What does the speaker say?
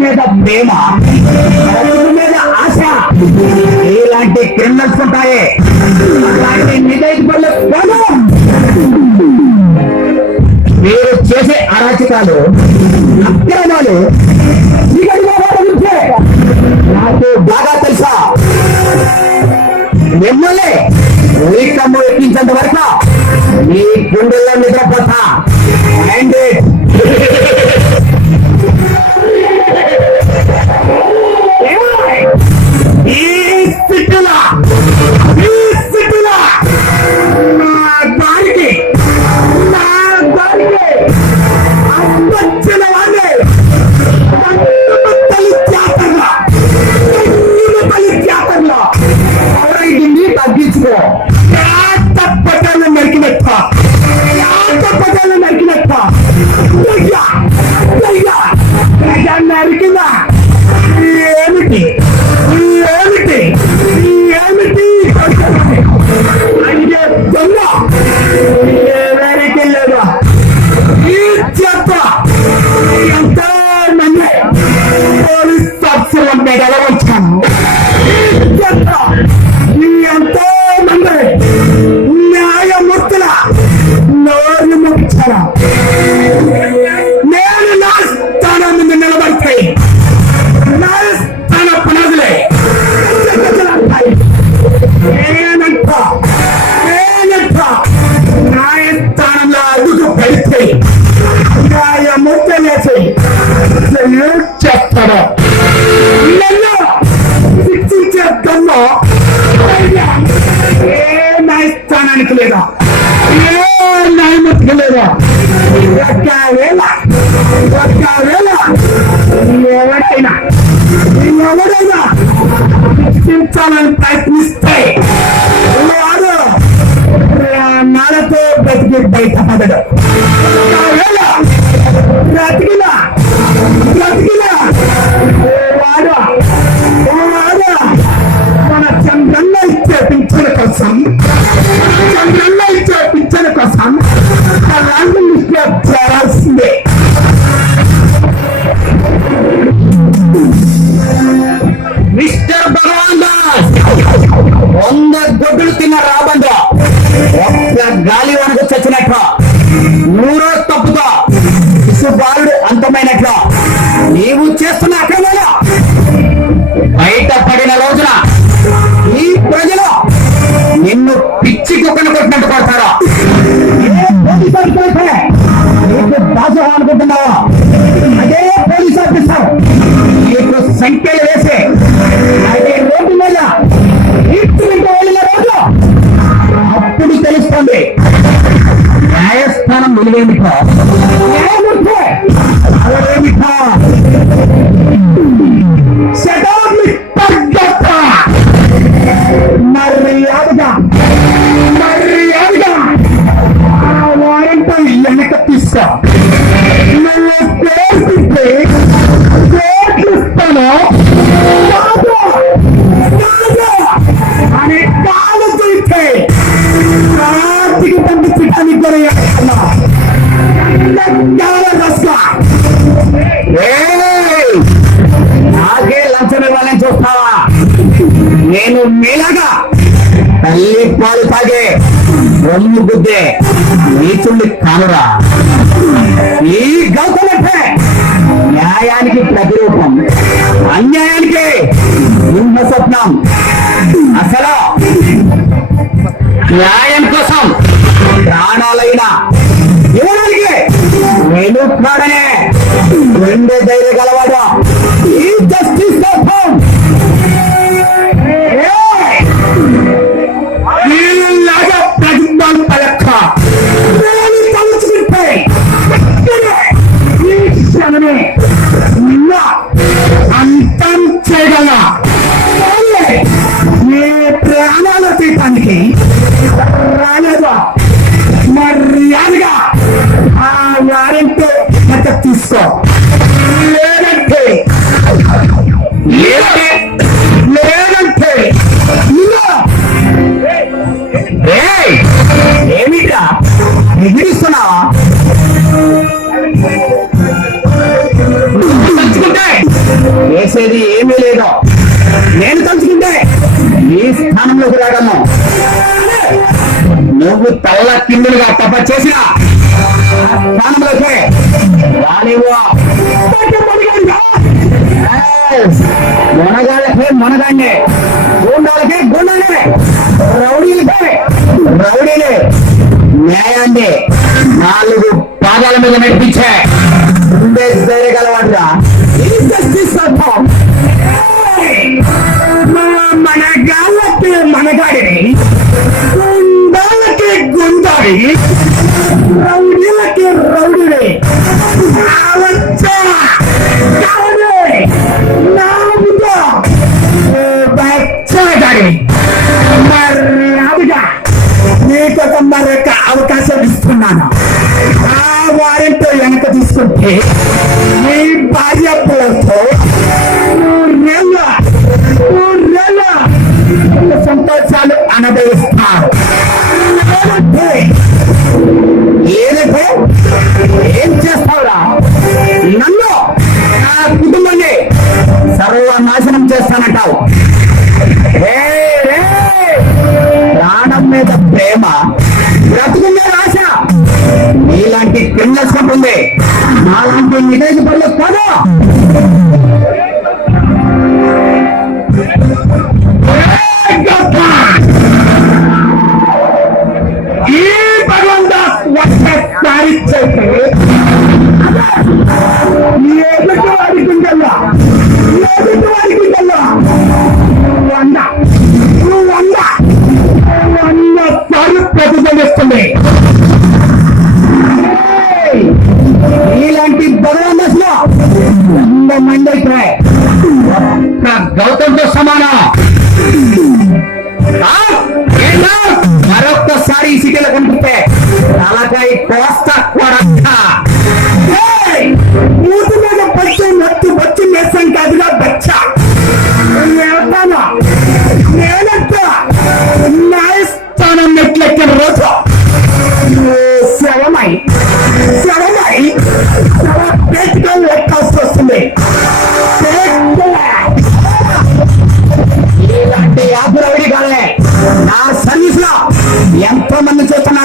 మీద ప్రేమ, బ్రతుకు మీద ఆశ, ఇలాంటి క్రిమినల్స్ ఉంటాయి. అలాంటి నిజాయితీ పనులు కాదు. మీరు చేసే అరాచకాలు, అక్రమాలు నాకు బాగా తెలుసా. మిమ్మల్ని ఉరికమ్ము ఎక్కించేంత వరకు మీ గుండెల్లో నిద్రపోతా. తగ్గించుకో. పట్టాలను నరికినట్ట, నరికినట్ట నరికిందా. ఏమిటి ఏమిటి ఏమిటి అంటే దొంగ ఎవరికెళ్ళాడు. ఈ చెత్త ఎంత మంది పోలీస్ ఆఫీసర్ మీద వచ్చాను. ఎంతో మంది న్యాయమూర్తుల నోరు ముగించారా. నేను నా స్థానం ముందు నిలబడితే నా స్థాన పునాదులే నేనంట న్యాయస్థానంలో అడుగు పెడితే న్యాయమూర్తి వేసి చెప్తాడు. నన్ను శిక్షించే దమ్మ ఏ న్యాయస్థానానికి లేదా, ఏ న్యాయమూర్తికి లేదా. ఒకవేళ ఎవరైనా శిక్షించాలని ప్రయత్నిస్తే వాడు నాలతో బ్రతికి బయటపడడు. ఒకవేళ బ్రతికినా వాడు మన చంద్రంలో ఇచ్చే పింఛన్ కోసం చేరాల్సిందే. మిస్టర్ భగవాన్ దాస్ 100 గొడ్డులు తిన్న రాబంద్ర ఒక్క గాలి వనకు చచ్చినట్టు, 100 తప్పుతో శిశుబాలుడు అంతమైనట్లు నీవు చేస్తున్న అక్రమాలు బయటపడిన రోజున ఈ ప్రజలు నిన్ను పిచ్చి కుక్కను కొట్టినట్టు కొడతారు. నీకు దాసు అనుకుంటున్నావా? అదే పోలీస్ ఆఫీసర్ నీకు సంఖ్యలు వేసి అదే రోడ్డు మీద వెళ్ళిన రోజు అప్పుడు తెలుస్తుంది న్యాయస్థానం విలువేమిటో, న్యాయమూర్తి అదేమిటో. మర్యాదగా ఆ వారంతో వెనక తీసుకో. నన్ను కోర్టుస్తే కోర్టుస్తాను అనే కాలు చూస్తే రాత్రికి పంపించడానికి కూడా నాకే లంచం ఇవ్వాలని చూస్తావా? నేను మీలాగా తల్లి పాలు తాగే రొమ్ము గుద్దే నీచుండి కానురా. ఈ గౌతమే న్యాయానికి ప్రతిరూపం, అన్యాయానికి సింహ స్వప్నం. అసలు న్యాయం కోసం ప్రాణాలైనా ఇవ్వడానికి నేను కాడనే రెండే ధైర్య గలవాడు ఈ జస్టిస్ కోసం. వీళ్ళలాగా ప్రతిభాలు పలక్క నేను తలుచుకుంటే ఈ క్షణమే అంతం చేయగల ఏ ప్రాణాల తీయటానికి రాలేదు. మర్యాదగా ఆ వారెంట్ మద్దతు తీసుకో. లేదంటే ఏమిటా ఎగిరిస్తున్నావా? తలుచుకుంటే లేదు ఏమీ లేదు. నేను తలుచుకుంటే నీ స్థానంలోకి రాగలను. నువ్వు తల్ల కిందులుగా తప్ప చేసిన స్థానంలోకి రానివ్వు. మొనగాళ్ళకి మొనగాండి, గూండాలకి గుండాలే, రౌడీలకి రౌడీలే. న్యాయాన్ని 4 పాదాల మీద నడిపించే ఉండే ధైర్యగలవాడుగా మనగాళ్ళకి మనగాడిని, గుండాలకి గుండాడి, రౌడీలకి రౌడీని. నీకొక మరొక అవకాశం ఇస్తున్నాను. ఆ వారంతో వెనక తీసుకుంటే నీ భార్య పిల్లలతో 3 సంతోషాలు అనుభవిస్తారు. ఏదంటే ఏం చేస్తావురా? నన్ను, నా కుటుంబాన్ని సర్వనాశనం చేస్తానంటావు. ప్రాణం మీద ప్రేమ, బ్రతుకు మీద ఆశ నీలాంటి క్రిమినల్స్ ఉంటుంది, నాలాంటి నిజ పనులు కాదు. ఈ భగవంతాస్ ఒక్కసారి చేస్తే ఎదుటి వారికి ఉండాలా, ఎదుటి వారికి ఉండాలా. 100 సార్లు ప్రతిఫలిస్తుంది. ఇలాంటి భగవంతులు 100 మంది అయితే ఒక్క గౌతంతో సమానం. మరొక్కసారి ఈ సిటీలో కనిపిస్తే తలకాయ కోస్తా కూడా. మూతి మీద పచ్చి మత్తు వచ్చి నేసం కాదుగా బచ్చ. నేనంతా న్యాయస్థానం మెట్లెక్కిన రోజు శవమై పేటిగా లెక్కాల్సి వస్తుంది. ఇలాంటి యాభై కాలే నా సర్వీస్ లో ఎంతో మంది చేస్తున్నారు.